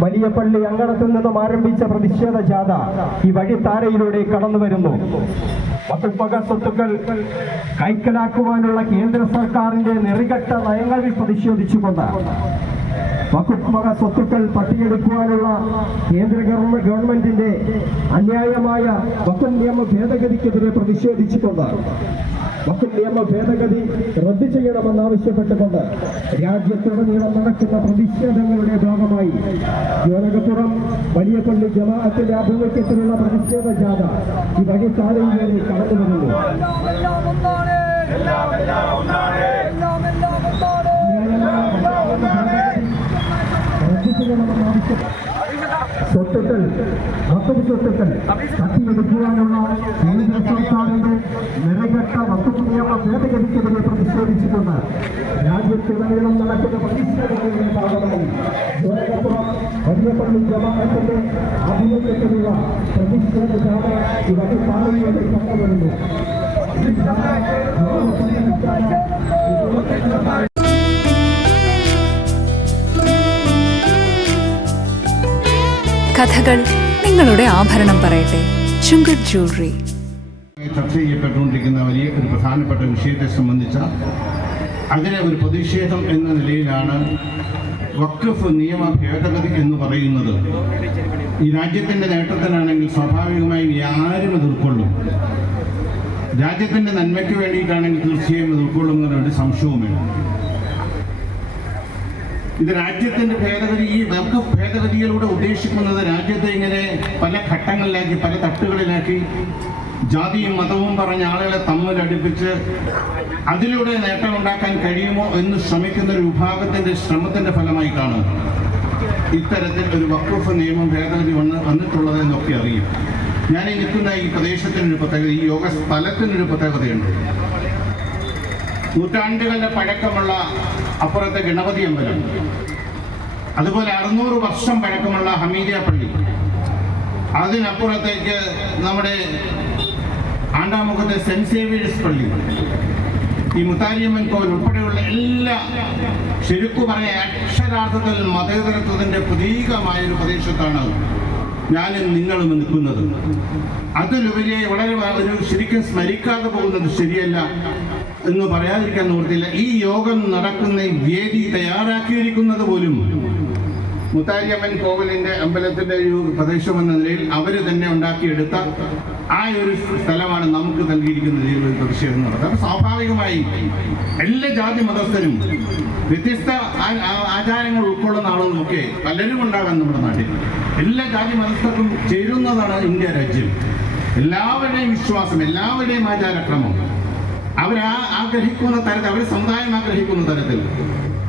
വലിയ പള്ളി അങ്കണത്തിൽ നിന്നും ആരംഭിച്ച പ്രതിഷേധ ജാഥ ഈ വഴിത്താരയിലൂടെ കടന്നു വരുന്നു. വകുപ്പക സ്വത്തുക്കൾ കൈക്കലാക്കുവാനുള്ള കേന്ദ്ര സർക്കാരിന്റെ നെറികെട്ട നയങ്ങളിൽ പ്രതിഷേധിച്ചുകൊണ്ട് വകുപ്പക സ്വത്തുക്കൾ പട്ടിയെടുക്കുവാനുള്ള കേന്ദ്ര ഗവൺമ- ഗവൺമെന്റിന്റെ അന്യായമായ വകുപ്പ് നിയമ ഭേദഗതിക്കെതിരെ പ്രതിഷേധിച്ചുകൊണ്ട് വകുപ്പ് നിയമ ഭേദഗതി റദ്ദു ചെയ്യണമെന്നാവശ്യപ്പെട്ടുകൊണ്ട് രാജ്യത്തുടനീളം നടക്കുന്ന പ്രതിഷേധങ്ങളുടെ ഭാഗമായി യോനകപ്പുറം വലിയ പള്ളി ജമാഅത്തിന്റെ ആഭിമുഖ്യത്തിലുള്ള പ്രതിഷേധ ജാഥ ഈ വഴി താഴെയിലേക്ക് കടന്നു വരുന്നു. റദ്ദു ചെയ്യണമെന്നാവശ്യം സ്വത്തുക്കൾ വസ്തു സ്വത്തുക്കൾ തട്ടിയെടുക്കുവാനുള്ള കേന്ദ്ര സർക്കാരിന്റെ നിറകെട്ട വസ്തു നിയമ ഭേദഗതിക്കെതിരെ പ്രതിഷേധിച്ചിട്ടുണ്ട്. രാജ്യത്തുടനീളം നടക്കുന്ന പ്രതിഷേധങ്ങളുടെ ഭാഗമായി വലിയപ്പള്ളി ജമാഅത്തിന്റെ ആഭിമുഖ്യത്തിലുള്ള പ്രതിഷേധ ഇവരുടെ ഇവിടെ പാലയിലേക്ക് കഥകൾ നിങ്ങളുടെ ആഭരണം പറയട്ടെ. ചുങ്കട് ജ്വല്ലറി. ചർച്ച ചെയ്യപ്പെട്ടുകൊണ്ടിരിക്കുന്ന വലിയ ഒരു പ്രധാനപ്പെട്ട വിഷയത്തെ സംബന്ധിച്ച അതിനെ ഒരു പ്രതിഷേധം എന്ന നിലയിലാണ് വക്കഫ് നിയമ ഭേദഗതി എന്ന് പറയുന്നത്. ഈ രാജ്യത്തിന്റെ നേട്ടത്തിനാണെങ്കിൽ സ്വാഭാവികമായും ആരും അത് ഉൾക്കൊള്ളും. രാജ്യത്തിന്റെ നന്മയ്ക്ക് വേണ്ടിയിട്ടാണെങ്കിൽ തീർച്ചയായും അത് ഉൾക്കൊള്ളുന്നതിന് ഒരു സംശയവുമില്ല. ഇത് രാജ്യത്തിന്റെ ഭേദഗതി ഈ വഖഫ് ഭേദഗതിയിലൂടെ ഉദ്ദേശിക്കുന്നത് രാജ്യത്തെ ഇങ്ങനെ പല ഘട്ടങ്ങളിലാക്കി പല തട്ടുകളിലാക്കി ജാതിയും മതവും പറഞ്ഞ ആളുകളെ തമ്മിൽ അടുപ്പിച്ച് അതിലൂടെ നേട്ടമുണ്ടാക്കാൻ കഴിയുമോ എന്ന് ശ്രമിക്കുന്ന ഒരു വിഭാഗത്തിന്റെ ശ്രമത്തിന്റെ ഫലമായിട്ടാണ് ഇത്തരത്തിൽ ഒരു വഖഫ് നിയമം ഭേദഗതി വന്ന് വന്നിട്ടുള്ളത് എന്നൊക്കെ അറിയും. ഞാൻ നിൽക്കുന്ന ഈ പ്രദേശത്തിനൊരു പ്രത്യേകത ഈ യോഗ സ്ഥലത്തിനൊരു പ്രത്യേകതയുണ്ട്. നൂറ്റാണ്ടുകളുടെ പഴക്കമുള്ള അപ്പുറത്തെ ഗണപതി അമ്പലം. അതുപോലെ അറുന്നൂറ് വർഷം പഴക്കമുള്ള ഹമീദിയ പള്ളി. അതിനപ്പുറത്തേക്ക് നമ്മുടെ ആണ്ടാമുഖത്തെ സെന്റ് സേവിയേഴ്സ് പള്ളി. ഈ മുത്താരിയമ്മൻ കോവിൽ ഉൾപ്പെടെയുള്ള എല്ലാ ശരിക്കു പറഞ്ഞ അക്ഷരാർത്ഥത്തിൽ മതേതരത്വത്തിന്റെ പ്രതീകമായൊരു പ്രദേശത്താണ് ഞാനും നിങ്ങളും നിൽക്കുന്നത്. അതിലുപരിയായി വളരെ ഒരു ശരിക്കും സ്മരിക്കാതെ പോകുന്നത് ശരിയല്ല. എന്ന് പറയാതിരിക്കാൻ നിവൃത്തിയില്ല. ഈ യോഗം നടക്കുന്ന വേദി തയ്യാറാക്കിയിരിക്കുന്നത് പോലും മുത്താരിയമ്മൻ കോവിലിന്റെ അമ്പലത്തിന്റെ ഒരു പ്രദേശം എന്ന നിലയിൽ അവർ തന്നെ ഉണ്ടാക്കിയെടുത്ത ആ ഒരു സ്ഥലമാണ് നമുക്ക് നൽകിയിരിക്കുന്ന ഈ ഒരു പ്രതിഷേധം നടത്തുന്നത് അപ്പൊ സ്വാഭാവികമായും എല്ലാ ജാതി മതസ്ഥരും വ്യത്യസ്ത ആചാരങ്ങൾ ഉൾക്കൊള്ളുന്ന ആളുകളൊക്കെ പലരും ഉണ്ടാകാൻ നമ്മുടെ നാട്ടിൽ. എല്ലാ ജാതി മതസ്ഥർക്കും ചേരുന്നതാണ് ഇന്ത്യ രാജ്യം. എല്ലാവരുടെയും വിശ്വാസം എല്ലാവരുടെയും ആചാരക്രമം അവരാ ആഗ്രഹിക്കുന്ന തരത്തിൽ അവരെ സമുദായം ആഗ്രഹിക്കുന്ന തരത്തിൽ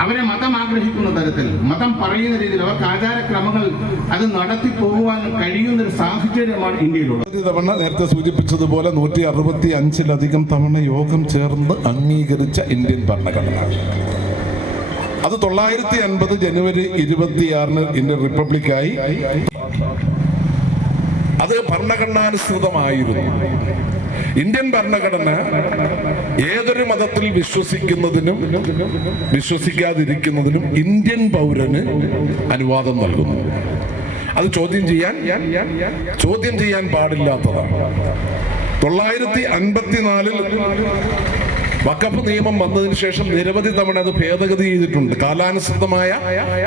അവരെ മതം ആഗ്രഹിക്കുന്ന തരത്തിൽ മതം പറയുന്ന രീതിയിൽ അവർക്ക് ആചാരക്രമങ്ങൾ അത് നടത്തി പോകുവാൻ കഴിയുന്ന ഒരു സാഹചര്യമാണ് ഇന്ത്യയിലുള്ളത്. തവണ നേരത്തെ സൂചിപ്പിച്ചതുപോലെ നൂറ്റി അറുപത്തി അഞ്ചിലധികം തവണ യോഗം ചേർന്ന് അംഗീകരിച്ച ഇന്ത്യൻ ഭരണഘടന. അത് തൊള്ളായിരത്തി അൻപത് ജനുവരി ഇരുപത്തിയാറിന് ഇന്ത്യൻ റിപ്പബ്ലിക്കായി. അത് ഭരണഘടനാനുസൃതമായിരുന്നു. ഇന്ത്യൻ ഭരണഘടന ഏതൊരു മതത്തിൽ വിശ്വസിക്കുന്നതിനും വിശ്വസിക്കാതിരിക്കുന്നതിനും ഇന്ത്യൻ പൗരന് അനുവാദം നൽകുന്നു. അത് ചോദ്യം ചെയ്യാൻ ചോദ്യം ചെയ്യാൻ പാടില്ലാത്തതാണ്. തൊള്ളായിരത്തി അൻപത്തിനാലിൽ വക്കഫ് നിയമം വന്നതിന് ശേഷം നിരവധി തവണ അത് ഭേദഗതി ചെയ്തിട്ടുണ്ട്. കാലാനുസൃതമായ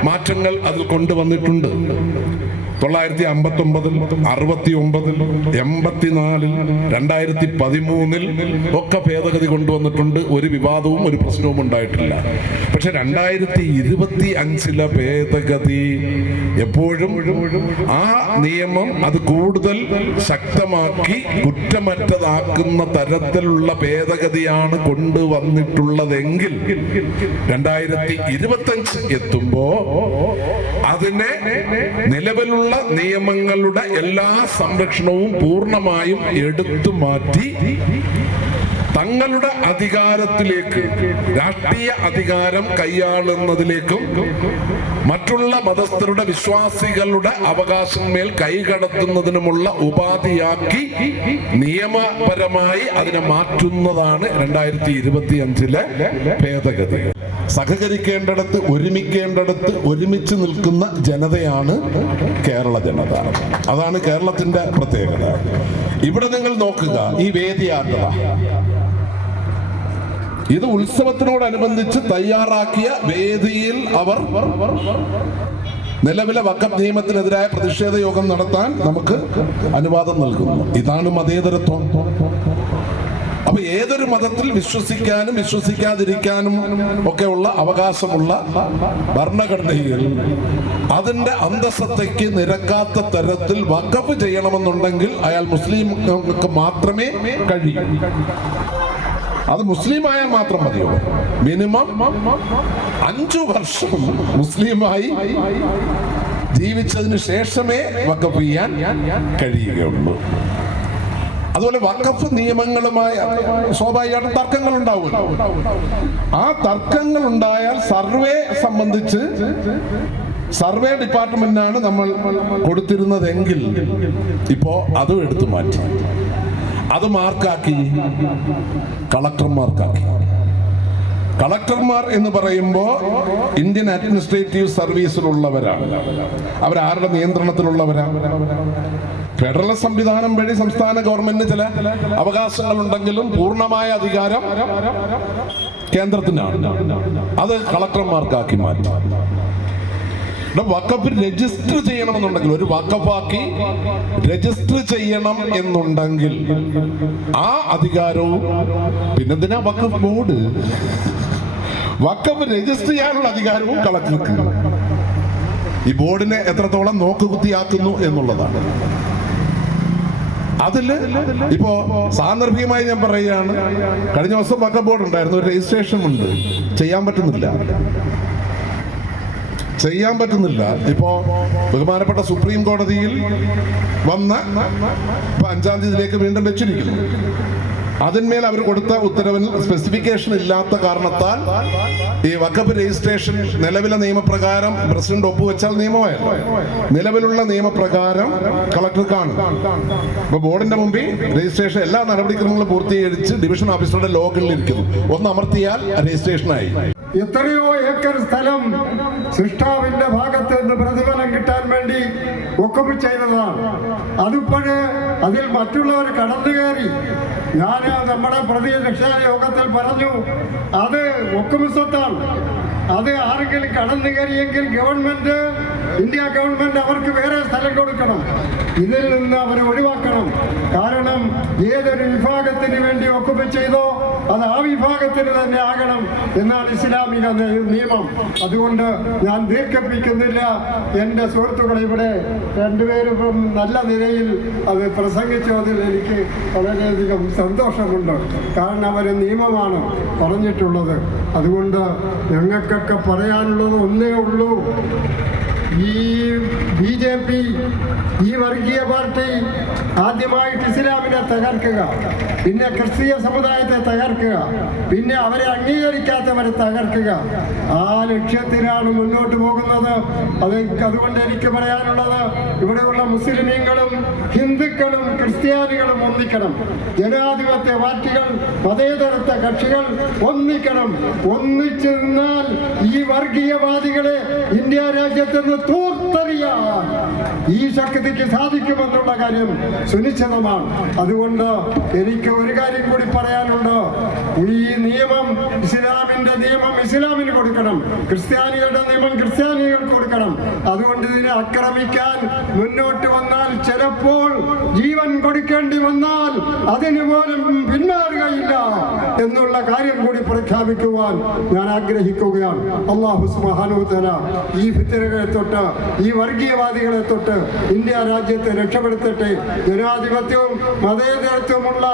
മാറ്റങ്ങൾ അതിൽ കൊണ്ടുവന്നിട്ടുണ്ട്. തൊള്ളായിരത്തി അമ്പത്തി ഒമ്പതിൽ അറുപത്തി ഒമ്പതിൽ എൺപത്തിനാലിൽ രണ്ടായിരത്തി പതിമൂന്നിൽ ഒക്കെ ഭേദഗതി കൊണ്ടുവന്നിട്ടുണ്ട്. ഒരു വിവാദവും ഒരു പ്രശ്നവും ഉണ്ടായിട്ടില്ല. പക്ഷെ രണ്ടായിരത്തി ഇരുപത്തി അഞ്ചിലെ ഭേദഗതി എപ്പോഴും ആ നിയമം അത് കൂടുതൽ ശക്തമാക്കി കുറ്റമറ്റതാക്കുന്ന തരത്തിലുള്ള ഭേദഗതിയാണ് കൊണ്ടുവന്നിട്ടുള്ളതെങ്കിൽ രണ്ടായിരത്തി ഇരുപത്തി അഞ്ച് എത്തുമ്പോ അതിനെ നിലവിലുള്ള നിയമങ്ങളുടെ എല്ലാ സംരക്ഷണവും പൂർണമായും എടുത്തു മാറ്റി തങ്ങളുടെ അധികാരത്തിലേക്ക് രാഷ്ട്രീയ അധികാരം കൈയാളുന്നതിലേക്കും മറ്റുള്ള മതസ്ഥരുടെ വിശ്വാസികളുടെ അവകാശമേൽ കൈകടത്തുന്നതിനുമുള്ള ഉപാധിയാക്കി നിയമപരമായി അതിനെ മാറ്റുന്നതാണ് രണ്ടായിരത്തി ഇരുപത്തി അഞ്ചിലെ ഭേദഗതി. സഹകരിക്കേണ്ടടത്ത് ഒരുമിക്കേണ്ടടത്ത് ഒരുമിച്ച് നിൽക്കുന്ന ജനതയാണ് കേരള ജനത. അതാണ് കേരളത്തിന്റെ പ്രത്യേകത. ഇവിടെ നിങ്ങൾ നോക്കുക ഈ വേദിയാത്ര ഇത് ഉത്സവത്തിനോടനുബന്ധിച്ച് തയ്യാറാക്കിയ വേദിയിൽ അവർ നിലവിലെ വക്കം നിയമത്തിനെതിരായ പ്രതിഷേധ യോഗം നടത്താൻ നമുക്ക് അനുവാദം നൽകുന്നു. ഇതാണ് മതേതരത്വം. അപ്പൊ ഏതൊരു മതത്തിൽ വിശ്വസിക്കാനും വിശ്വസിക്കാതിരിക്കാനും ഒക്കെ ഉള്ള അവകാശമുള്ള ഭരണഘടനയിൽ അതിന്റെ അന്തസത്തയ്ക്ക് നിരക്കാത്ത തരത്തിൽ വഖഫ് ചെയ്യണമെന്നുണ്ടെങ്കിൽ അയാൾ മുസ്ലിംകൾക്ക് മാത്രമേ കഴിയൂ. അത് മുസ്ലിം ആയാൽ മാത്രം മതിയോ? മിനിമം അഞ്ചു വർഷം മുസ്ലിമായി ജീവിച്ചതിന് ശേഷമേ വക്കപ്പ് ചെയ്യാൻ കഴിയുകയുള്ളൂ. അതുപോലെ വക്കഫ് നിയമങ്ങളുമായി സ്വാഭാവികമായിട്ടും തർക്കങ്ങൾ ഉണ്ടാവുമല്ലോ ആ തർക്കങ്ങൾ ഉണ്ടായാൽ സർവേ സംബന്ധിച്ച് സർവേ ഡിപ്പാർട്ട്മെന്റിനാണ് നമ്മൾ കൊടുത്തിരുന്നതെങ്കിൽ ഇപ്പോ അതും എടുത്തു മാറ്റി. അത് മാർക്കാക്കി കളക്ടർമാർക്കാക്കി. കളക്ടർമാർ എന്ന് പറയുമ്പോൾ ഇന്ത്യൻ അഡ്മിനിസ്ട്രേറ്റീവ് സർവീസിലുള്ളവരാണ്. അവരാരുടെ നിയന്ത്രണത്തിലുള്ളവരാണ് ഫെഡറൽ സംവിധാനം വഴി സംസ്ഥാന ഗവൺമെന്റിന് ചില അവകാശങ്ങളുണ്ടെങ്കിലും പൂർണമായ അധികാരം കേന്ദ്രത്തിനാണ്. അത് കളക്ടർമാർക്കാക്കി മാറ്റി. വക്കപ്പ് രജിസ്റ്റർ ചെയ്യണമെന്നുണ്ടെങ്കിൽ ഒരു വക്കപ്പാക്കി രജിസ്റ്റർ ചെയ്യണം എന്നുണ്ടെങ്കിൽ ആ അധികാരവും പിന്നെന്തിനാ വക്കഫ് ബോർഡ്? വക്കഫ് രജിസ്റ്റർ ചെയ്യാനുള്ള അധികാരവും കളക്ടർക്ക്. ഈ ബോർഡിനെ എത്രത്തോളം നോക്കുകുത്തിയാക്കുന്നു എന്നുള്ളതാണ്. അതിൽ ഇപ്പോ സാന്ദർഭികമായി ഞാൻ പറയുകയാണ് കഴിഞ്ഞ ദിവസം വക്കപ്പ് ബോർഡ് ഉണ്ടായിരുന്നു ഒരു രജിസ്ട്രേഷൻ ഉണ്ട്. ചെയ്യാൻ പറ്റുന്നില്ല. ചെയ്യാൻ പറ്റുന്നില്ല. ഇപ്പോ ബഹുമാനപ്പെട്ട സുപ്രീം കോടതിയിൽ വന്ന അഞ്ചാം തീയതിയിലേക്ക് വീണ്ടും വെച്ചിരിക്കുന്നു. അതിന്മേൽ അവർ കൊടുത്ത ഉത്തരവിൽ സ്പെസിഫിക്കേഷൻ ഇല്ലാത്ത കാരണത്താൽ ഈ വക്കപ്പ് രജിസ്ട്രേഷൻ നിലവിലെ നിയമപ്രകാരം പ്രസിഡന്റ് ഒപ്പുവെച്ചാൽ നിയമമായല്ലോ. നിലവിലുള്ള നിയമപ്രകാരം കളക്ടർക്കാണ് ഇപ്പൊ ബോർഡിന്റെ മുമ്പിൽ രജിസ്ട്രേഷൻ എല്ലാ നടപടിക്രമങ്ങളും പൂർത്തീകരിച്ച് ഡിവിഷൻ ഓഫീസറുടെ ലോഗിൽ ഇരിക്കുന്നു. ഒന്ന് അമർത്തിയാൽ രജിസ്ട്രേഷനായി എത്രയോ ഏക്കർ സ്ഥലം സൃഷ്ടാവിന്റെ ഭാഗത്ത് നിന്ന് പ്രതിഫലം കിട്ടാൻ വേണ്ടി ഒക്കെ ചെയ്തതാണ്. അതിപ്പോഴേ അതിൽ മറ്റുള്ളവർ കടന്നു കയറി ഞാൻ നമ്മുടെ പ്രതിരക്ഷാ യോഗത്തിൽ പറഞ്ഞു. അത് ഒക്കപ്പ് സ്വത്താണ് അത് ആരെങ്കിലും കടന്നു കയറിയെങ്കിൽ ഗവൺമെന്റ് ഇന്ത്യ ഗവൺമെന്റ് അവർക്ക് വേറെ സ്ഥലം കൊടുക്കണം. ഇതിൽ നിന്ന് അവരെ ഒഴിവാക്കണം. കാരണം ഏതൊരു വിഭാഗത്തിന് വേണ്ടി ഒക്കുപ്പ് ചെയ്തോ അത് ആ വിഭാഗത്തിന് തന്നെ ആകണം എന്നാണ് ഇസ്ലാമിക നിയമം. അതുകൊണ്ട് ഞാൻ ദീർഘിപ്പിക്കുന്നില്ല. എന്റെ സുഹൃത്തുക്കൾ ഇവിടെ രണ്ടുപേരും നല്ല നിലയിൽ അത് പ്രസംഗിച്ചതിൽ എനിക്ക് വളരെയധികം സന്തോഷമുണ്ട്. കാരണം അവർ നിയമമാണ് പറഞ്ഞിട്ടുള്ളത്. അതുകൊണ്ട് ഞങ്ങൾക്കൊക്കെ പറയാനുള്ളത് ഒന്നേ ഉള്ളൂ. ഈ ബി ജെ പി ഈ വർഗീയ പാർട്ടി ആദ്യമായിട്ട് ഇസ്ലാമിനെ തകർക്കുക പിന്നെ ക്രിസ്തീയ സമുദായത്തെ തകർക്കുക പിന്നെ അവരെ അംഗീകരിക്കാത്തവരെ തകർക്കുക. ആ ലക്ഷ്യത്തിലാണ് മുന്നോട്ട് പോകുന്നത്. അത് അതുകൊണ്ട് എനിക്ക് പറയാനുള്ളത് ഇവിടെയുള്ള മുസ്ലിമീങ്ങളും ഹിന്ദുക്കളും ക്രിസ്ത്യാനികളും ഒന്നിക്കണം. ജനാധിപത്യ പാർട്ടികൾ മതേതരത്വ കക്ഷികൾ ഒന്നിക്കണം. ഒന്നിച്ചിരുന്നാൽ ഈ വർഗീയവാദികളെ ഇന്ത്യ രാജ്യത്ത് നിന്ന് തൂർത്തെറിയാൻ ഈ ശക്തിക്ക് സാധിക്കുമെന്നുള്ള കാര്യം സുനിശ്ചിതമാണ്. അതുകൊണ്ട് എനിക്ക് ഒരു കാര്യം കൂടി പറയാനുണ്ട്. ഈ നിയമം ഇസ്ലാമിന്റെ നിയമം ഇസ്ലാമിന് കൊടുക്കണം. ക്രിസ്ത്യാനികളുടെ നിയമം ക്രിസ്ത്യാനികൾക്ക് കൊടുക്കണം. അതുകൊണ്ട് ഇതിനെ ആക്രമിക്കാൻ മുന്നോട്ട് വന്നാൽ ചിലപ്പോൾ ജീവൻ കൊടുക്കേണ്ടി വന്നാൽ അതിന് പോലും പിന്മാറുകയില്ല എന്നുള്ള കാര്യം കൂടി പ്രഖ്യാപിക്കുവാൻ ഞാൻ ആഗ്രഹിക്കുകയാണ്. അള്ളാഹു സുബ്ഹാനഹു ഈ ഭിത്തരകളെ തൊട്ട് ഈ വർഗീയവാദികളെ തൊട്ട് ഇന്ത്യ രാജ്യത്തെ രക്ഷപ്പെടുത്തട്ടെ. ജനാധിപത്യവും മതേതരത്വമുള്ള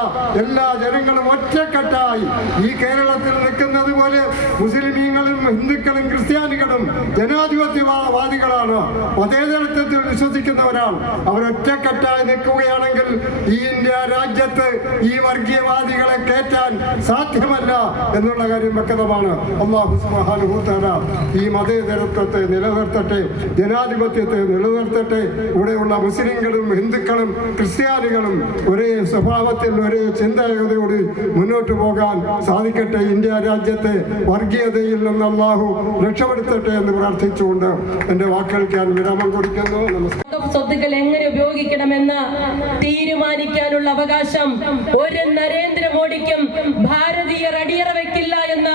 എല്ലാ ജനങ്ങളും ഒറ്റക്കെട്ടായി ഈ കേരളത്തിൽ നിൽക്കുന്നത് പോലെ മുസ്ലിമീങ്ങളും ഹിന്ദുക്കളും ക്രിസ്ത്യാനികളും ജനാധിപത്യവാദികളാണ് മതേതരത്വത്തിൽ വിശ്വസിക്കുന്നവരാണ് അവരൊറ്റക്കെട്ടായി നിൽക്കുകയാണെങ്കിൽ ഈ ഇന്ത്യ രാജ്യത്ത് ഈ വർഗീയവാദികളെ കയറ്റാൻ സാധ്യമല്ല എന്നുള്ള കാര്യം വ്യക്തമാണ്. അള്ളാഹു മഹാനുഭൂത്തര ഈ മതേതരത്വത്തെ നിലനിർത്തട്ടെ ജനാധിപത്യത്തെ നിലനിർത്തട്ടെ. ഇവിടെയുള്ള മുസ്ലിങ്ങളും ഹിന്ദുക്കളും ക്രിസ്ത്യാനികളും ഒരേ സ്വഭാവത്തിൽ ഒരേ ചിന്തയോടുകൂടി മുന്നോട്ട് പോകാൻ സാധിക്കട്ടെ. ഇന്ത്യ രാജ്യത്തെ വർഗീയതയിൽ നിന്ന് അള്ളാഹു രക്ഷപ്പെടുത്തട്ടെ എന്ന് പ്രാർത്ഥിച്ചുകൊണ്ട് എന്റെ വാക്കുകൾക്ക് ഞാൻ വിരാമം നമസ്കാരം സ്വത്തുക്കൾ എങ്ങനെ ഉപയോഗിക്കണമെന്ന് തീരുമാനിക്കാനുള്ള അവകാശം ഒരു നരേന്ദ്രമോദിക്കും ഭാരതീയർ അടിയറ വെക്കില്ല എന്ന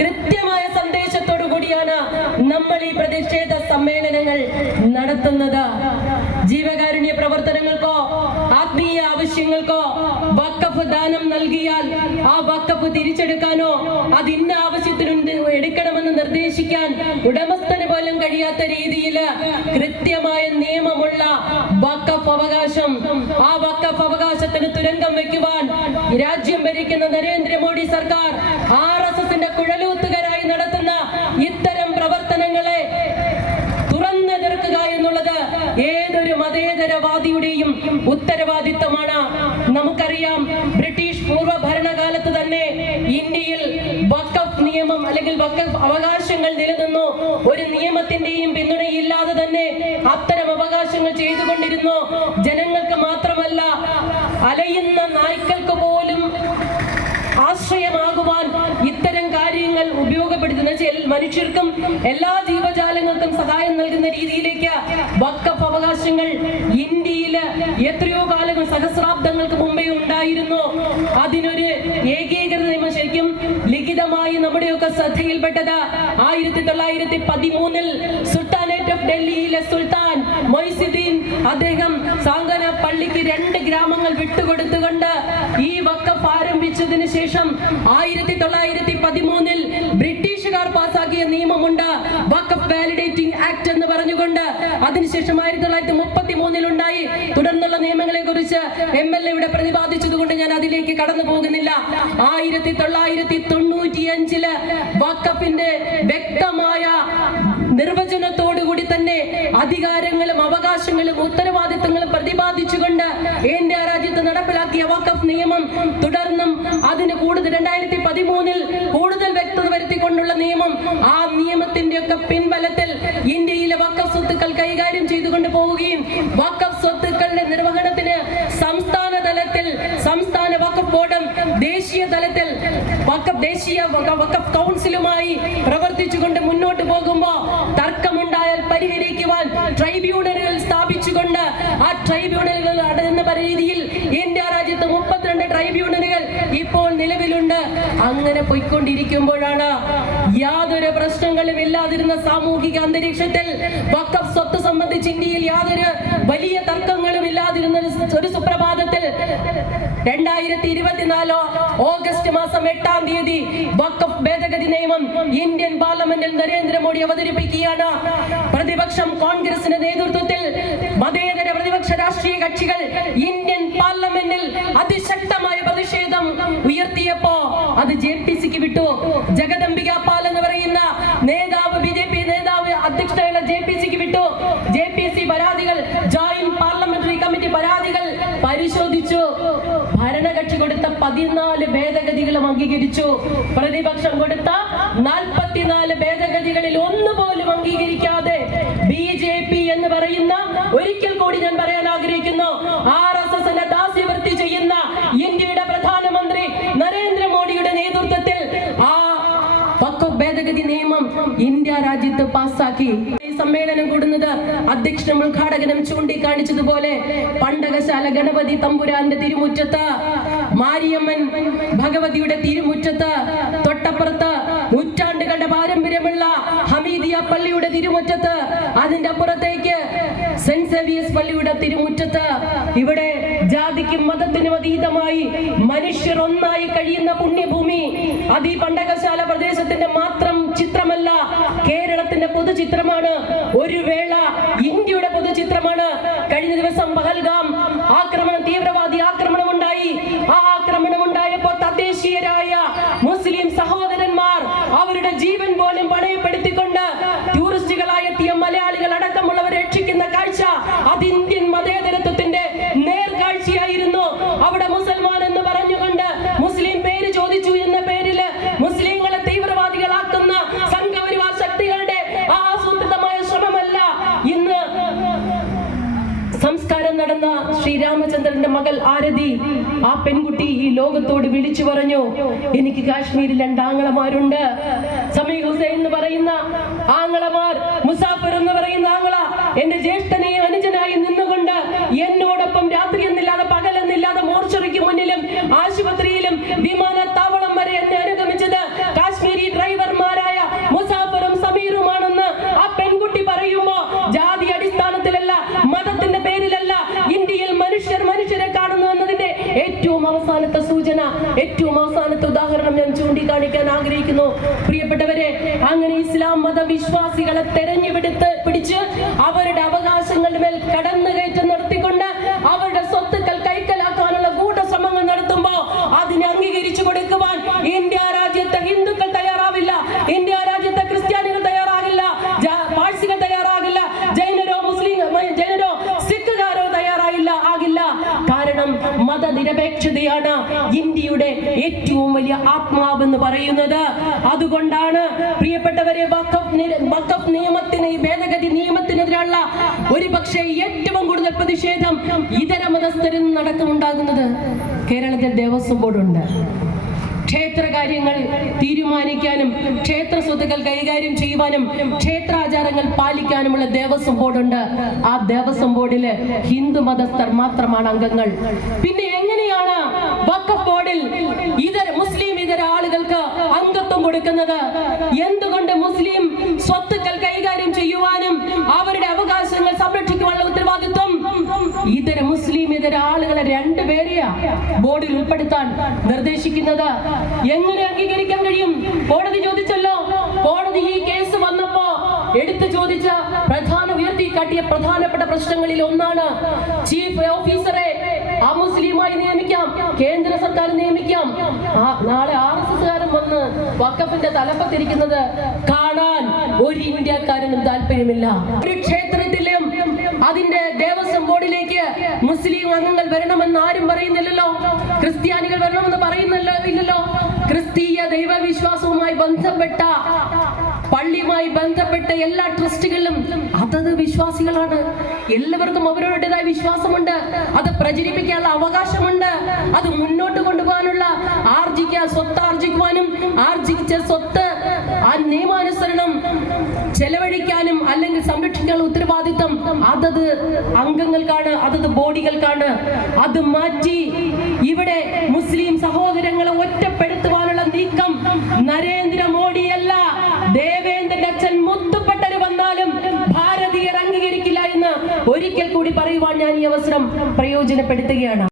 കൃത്യമായ സന്ദേശത്തോടു കൂടിയാണ് നമ്മൾ ഈ പ്രതിഷേധ സമ്മേളനങ്ങൾ നടത്തുന്നത്. ജീവകാരുണ്യ പ്രവർത്തനങ്ങൾക്കോ ആത്മീയ ആവശ്യങ്ങൾക്കോ വക്കഫ് ദാനം നൽകിയാൽ ആ വക്കപ്പ് തിരിച്ചെടുക്കാനോ അത് ഇന്ന ആവശ്യത്തിനുണ്ട് എടുക്കണമെന്ന് നിർദ്ദേശിക്കാൻ ഉടമസ്ഥന് പോലും കഴിയാത്ത രീതിയിൽ കൃത്യമായ നിയമമുള്ള വക്കപ്പ് അവകാശം. ആ വക്കപ്പ് അവകാശത്തിന് തുരങ്കം വെക്കുവാൻ രാജ്യം ഭരിക്കുന്ന നരേന്ദ്രമോദി സർക്കാർ ആർ എസ് എസിന്റെ കുഴലൂത്തുകരായി നടത്തുന്ന ഇത്തരം പ്രവർത്തനങ്ങളെ തുറന്നെതിർക്കുക എന്നുള്ളത് ഏതൊരു മതേതരവാദിയുടെയും ഉത്തരവാദിത്തമാണ് നമുക്കറിയാം ബ്രിട്ടീഷ് പൂർവ ഭരണകാലത്ത് തന്നെ ഇന്ത്യയിൽ വക്കഫ് നിയമം അല്ലെങ്കിൽ വക്കഫ് അവകാശങ്ങൾ നിലനിന്നു ഒരു നിയമത്തിന്റെയും പിന്തുണയില്ലാതെ തന്നെ അത്തരം അവകാശങ്ങൾ ചെയ്തുകൊണ്ടിരുന്നു. ജനങ്ങൾക്ക് മാത്രമല്ല അലയുന്ന നായ്ക്കൾക്ക് പോലും ആശ്രയമാകുവാൻ ഇത്തരം കാര്യങ്ങൾ ഉപയോഗപ്പെടുത്തുന്ന മനുഷ്യർക്കും എല്ലാ ജീവജാലങ്ങൾക്കും സഹായം നൽകുന്ന രീതിയിലേക്ക് വക്കഫ് അവകാശങ്ങൾ ഇന്ത്യയിൽ എത്രയോ സഹസ്രാബ്ദങ്ങൾക്ക് മുമ്പേ ഉണ്ടായിരുന്നു. അതിനൊരു ഏകീകൃത നിയമം ശരിക്കും ലിഖിതമായി നമ്മുടെയൊക്കെ ശ്രദ്ധയിൽപ്പെട്ടത് ആയിരത്തി തൊള്ളായിരത്തി പതിമൂന്നിൽ സുൽത്താനേറ്റ് ഓഫ് ഡൽഹിയിലെ സുൽത്താൻ മൊയ്സുദ്ദീൻ അദ്ദേഹം സാങ്കന പള്ളിക്ക് രണ്ട് ഗ്രാമങ്ങൾ വിട്ടുകൊടുത്തുകൊണ്ട് ഈ വക്കഫ് ആരംഭിച്ചതിന് ശേഷം ആയിരത്തി തൊള്ളായിരത്തി പതിമൂന്നിൽ ബ്രിട്ടീഷുകാർ പാസാക്കിയ നിയമമുണ്ട്. വക്കഫ് വാലിഡേറ്റിംഗ് ആക്ട് എന്ന് പറഞ്ഞുകൊണ്ട് അതിനുശേഷം ആയിരത്തി തൊള്ളായിരത്തി മുപ്പത്തി മൂന്നിൽ ഉണ്ടായി. തുടർന്നുള്ള നിയമങ്ങളെ കുറിച്ച് എം എൽ എയുടെ പ്രതിപാദിച്ചതുകൊണ്ട് ഞാൻ അതിലേക്ക് കടന്നു പോകുന്നില്ല. ആയിരത്തി തൊള്ളായിരത്തി തൊണ്ണൂറ്റി അഞ്ചിൽ വക്കഫിന്റെ വ്യക്തമായ നിർവചനത്തോടുകൂടി തന്നെ അധികാരങ്ങളും അവകാശങ്ങളും ഉത്തരവാദിത്തങ്ങളും പ്രതിപാദിച്ചുകൊണ്ട് ഇന്ത്യ രാജ്യത്ത് നടപ്പിലാക്കിയ വഖഫ് നിയമം തുടർന്നും അതിന് കൂടുതൽ രണ്ടായിരത്തി പതിമൂന്നിൽ കൂടുതൽ വ്യക്തത വരുത്തിക്കൊണ്ടുള്ള നിയമം ആ നിയമത്തിന്റെ ഒക്കെ പിൻബലത്തിൽ ഇന്ത്യയിലെ വക്കഫ് സ്വത്തുക്കൾ കൈകാര്യം ചെയ്തുകൊണ്ട് പോവുകയും വക്കഫ് സ്വത്തുക്കളുടെ നിർവഹണത്തിന് സംസ്ഥാന തലത്തിൽ സംസ്ഥാന വക്കഫ് ബോർഡും ദേശീയ തലത്തിൽ വക്കഫ് ദേശീയ വക്കഫ് കൗൺസിലുമായി പ്രവർത്തിച്ചുകൊണ്ട് മുന്നോട്ട് പോകുമ്പോൾ തർക്കമുണ്ടായാൽ പരിഹരിക്കുവാൻ ട്രൈബ്യൂണലുകൾ സ്ഥാപിച്ചുകൊണ്ട് ആ ട്രൈബ്യൂണലുകൾ എന്ന പരിധിയിൽ ഇന്ത്യ രാജ്യത്ത് മുപ്പത്തിരണ്ട് ട്രൈബ്യൂണലുകൾ ഇപ്പോൾ നിലവിലുണ്ട്. അങ്ങനെ പോയിക്കൊണ്ടിരിക്കുമ്പോഴാണ് യാതൊരു പ്രശ്നങ്ങളും ഇല്ലാതിരുന്ന സാമൂഹിക അന്തരീക്ഷത്തിൽ വക്കഫ് സ്വത്ത് സംബന്ധിച്ച് ഇന്ത്യയിൽ യാതൊരു വലിയ തർക്കങ്ങളും ഇല്ലാതിരുന്ന ഒരു- സുപ്രഭാതത്തിൽ രണ്ടായിരത്തി ഇരുപത്തിനാലോ ഓഗസ്റ്റ് മാസം എട്ടാം തീയതി വക്കഫ് ഭേദഗതി നിയമം ഇന്ത്യൻ പാർലമെന്റിൽ നരേന്ദ്രമോദി അവതരിപ്പിക്കുകയാണ്. പ്രതിപക്ഷം കോൺഗ്രസിന്റെ നേതൃത്വത്തിൽ മതേതര പ്രതിപക്ഷ രാഷ്ട്രീയ കക്ഷികൾ ഇന്ത്യൻ പാർലമെന്റിൽ അതിശക്തമായ പ്രതിഷേധം ഉയർത്തിയപ്പോ അത് ജെ പി സിക്ക് വിട്ടു. ജഗദംബിക പാൽ എന്ന് പറയുന്ന നേതാവ് ബി ജെ പി നേതാവ് അധ്യക്ഷതയുള്ള ജെ പി സിക്ക് വിട്ടു. ജെ പി സി പരാതികൾ ജോയിന്റ് പാർലമെന്ററി കമ്മിറ്റി പരാതികൾ പരിശോധിച്ചു. ഭരണകക്ഷി കൊടുത്ത പതിനാല് ഭേദഗതികളും അംഗീകരിച്ചു. പ്രതിപക്ഷം കൊടുത്ത നാൽപ്പത്തിനാല് ഭേദഗതികളിൽ ഒന്നുപോലും അംഗീകരിക്കാതെ ബി ജെ പി എന്ന് പറയുന്ന ഒരിക്കൽ കൂടി ഞാൻ പറയാൻ ഇന്ത്യ രാജ്യത്ത് പാസ്സാക്കി. സമ്മേളനം കൂടുന്നത് അധ്യക്ഷനും ഉദ്ഘാടകനും ചൂണ്ടിക്കാണിച്ചതുപോലെ പണ്ടകശാല ഗണപതി തമ്പുരാന്റെ തിരുമുറ്റത്ത് മാരിയമ്മൻ ഭഗവതിയുടെ തിരുമുറ്റത്ത് തൊട്ടപ്പുറത്ത് നൂറ്റാണ്ടുകളുടെ പാരമ്പര്യമുള്ള ഹമീദിയ പള്ളിയുടെ തിരുമുറ്റത്ത് അതിന്റെ അപ്പുറത്തേക്ക് സെന്റ് സേവിയസ് പള്ളിയുടെ തിരുമുറ്റത്ത്. ഇവിടെ ജാതിക്കും മതത്തിനും അതീതമായി മനുഷ്യർ ഒന്നായി കഴിയുന്ന പുണ്യഭൂമി അത് ഈ പണ്ടകശാല പ്രദേശത്തിന്റെ മാത്രം പൊതുചിത്രമാണ്. ഒരു വേള ഇന്ത്യയുടെ പൊതുചിത്രമാണ്. കഴിഞ്ഞ ദിവസം പഹൽഗാം ആക്രമണം തീവ്രവാദി ആക്രമണം ഉണ്ടായി ആ ആക്രമണം ഉണ്ടായപ്പോ തദ്ദേശീയരായ മുസ്ലിം സഹോദരന്മാർ അവരുടെ ജീവൻ പോലും പണയപ്പെടുത്തിക്കൊണ്ട് പെൺകുട്ടി ഈ ലോകത്തോട് വിളിച്ചു പറഞ്ഞു എനിക്ക് കാശ്മീരിൽ രണ്ടാങ്ങളമാരുണ്ട് സമീ ഹുസൈൻ എന്ന് പറയുന്ന ആങ്ങളമാർ ചൂണ്ടിക്കാണിക്കാൻ ആഗ്രഹിക്കുന്നു. പ്രിയപ്പെട്ടവരെ അങ്ങനെ ഇസ്ലാം മതവിശ്വാസികളെ തെരഞ്ഞെടുത്ത് പിടിച്ച് അവരുടെ അവകാശങ്ങളുടെ മേൽ കടന്നു കയറ്റം നടത്തിക്കൊണ്ട് അവരുടെ സ്വത്തുക്കൾ കൈക്കലാക്കാനുള്ള കൂട്ടശ്രമങ്ങൾ നടത്തുമ്പോ അതിനെ അംഗീകരിച്ചു കൊടുക്കുവാൻ ഇന്ത്യ രാജ്യത്തെ ഹിന്ദുക്കൾ തയ്യാറാവില്ല. ഇന്ത്യ രാജ്യത്തെ ക്രിസ്ത്യാനികൾ തയ്യാറാകില്ല. പാഴ്സികൾ തയ്യാറാകില്ല. ജൈനരോ മുസ്ലിം ജൈനരോ സിഖുകാരോ തയ്യാറായില്ല ആകില്ല. കാരണം മതനിരപേക്ഷതയാണ്. ഏറ്റവും വലിയ ആത്മാവെന്ന് പറയുന്നത്. അതുകൊണ്ടാണ് പ്രിയപ്പെട്ടവരെ നിയമത്തിന് ഭേദഗതി നിയമത്തിനെതിരായുള്ള ഒരു പക്ഷേ ഏറ്റവും കൂടുതൽ പ്രതിഷേധം ഇതര മതസ്ഥരിൽ നടക്കുന്നുണ്ടാകുന്നത് കേരളത്തിൽ ദേവസ്വം ബോർഡുണ്ട്. ക്ഷേത്ര കാര്യങ്ങൾ തീരുമാനിക്കാനും ക്ഷേത്ര സ്വത്തുക്കൾ കൈകാര്യം ചെയ്യുവാനും ക്ഷേത്രാചാരങ്ങൾ പാലിക്കാനുമുള്ള ദേവസ്വം ബോർഡുണ്ട്. ആ ദേവസ്വം ബോർഡിൽ ഹിന്ദു മതസ്ഥർ മാത്രമാണ് അംഗങ്ങൾ. പിന്നെ എങ്ങനെയാണ് വഖഫ് ബോർഡിൽ ഇതര മുസ്ലിം ഇതര ആളുകൾക്ക് അംഗത്വം കൊടുക്കുന്നത്. എന്തുകൊണ്ട് മുസ്ലിം സ്വത്തുക്കൾ കൈകാര്യം ചെയ്യുവാനും അവരുടെ അവകാശങ്ങൾ സംരക്ഷിക്കുവാനുള്ള ഉത്തരവാദിത്വം? ഇതര മുസ്ലിം ഇതര ആളുകളെ രണ്ടുപേരെയാ ബോർഡിൽ ഉൾപ്പെടുത്താൻ നിർദ്ദേശിക്കുന്നത്. എങ്ങനെ അംഗീകരിക്കാൻ കഴിയും? കോടതി ചോദിച്ചല്ലോ. കോടതി ഈ കേസ് വന്നപ്പോ എടുത്തു ചോദിച്ച പ്രധാന ഉയർത്തി കാട്ടിയ പ്രധാനപ്പെട്ട പ്രശ്നങ്ങളിൽ ഒന്നാണ് ചീഫ് ഓഫീസറെ അമുസ്ലിമായി നിയമിക്കാം കേന്ദ്ര സർക്കാർ നിയമിക്കാം. ആ, നാളെ ആർ എസ് എസ്കാരൻ വന്ന് വക്കഫിന്റെ തലപ്പത്തിരിക്കുന്നത് കാണാൻ ഒരു ഇന്ത്യക്കാരനും താല്പര്യമില്ല. ഒരു ക്ഷേത്രത്തിലും അതിന്റെ ദേവസ്വം ബോർഡിലേക്ക് മുസ്ലിം അംഗങ്ങൾ വരണമെന്ന് ആരും പറയുന്നില്ലല്ലോ. ക്രിസ്ത്യാനികൾ വരണമെന്ന് പറയുന്നില്ലല്ലോ ഇല്ലല്ലോ. ക്രിസ്തീയ ദൈവവിശ്വാസവുമായി ബന്ധപ്പെട്ട പള്ളിയുമായി ബന്ധപ്പെട്ട എല്ലാ ട്രസ്റ്റുകളിലും അതത് വിശ്വാസികളാണ്. എല്ലാവർക്കും അവരവരുടേതായ വിശ്വാസമുണ്ട്. അത് പ്രചരിപ്പിക്കാനുള്ള അവകാശമുണ്ട്. അത് മുന്നോട്ട് കൊണ്ടുപോകാനുള്ള ആർജിക്കാൻ സ്വത്ത് ആർജിക്കുവാനും ആർജിച്ച സ്വത്ത് ആ നിയമാനുസരണം ചെലവഴിക്കാനും അല്ലെങ്കിൽ സംരക്ഷിക്കാനുള്ള ഉത്തരവാദിത്തം അതത് അംഗങ്ങൾക്കാണ് അതത് ബോഡികൾക്കാണ്. അത് മാറ്റി ഇവിടെ മുസ്ലിം സഹോദരങ്ങളെ ഒറ്റപ്പെടുത്തുവാനുള്ള നീക്കം നരേന്ദ്രമോദിയല്ല ഒരിക്കൽ കൂടി പറയുവാൻ ഞാൻ ഈ അവസരം പ്രയോജനപ്പെടുത്തുകയാണ്.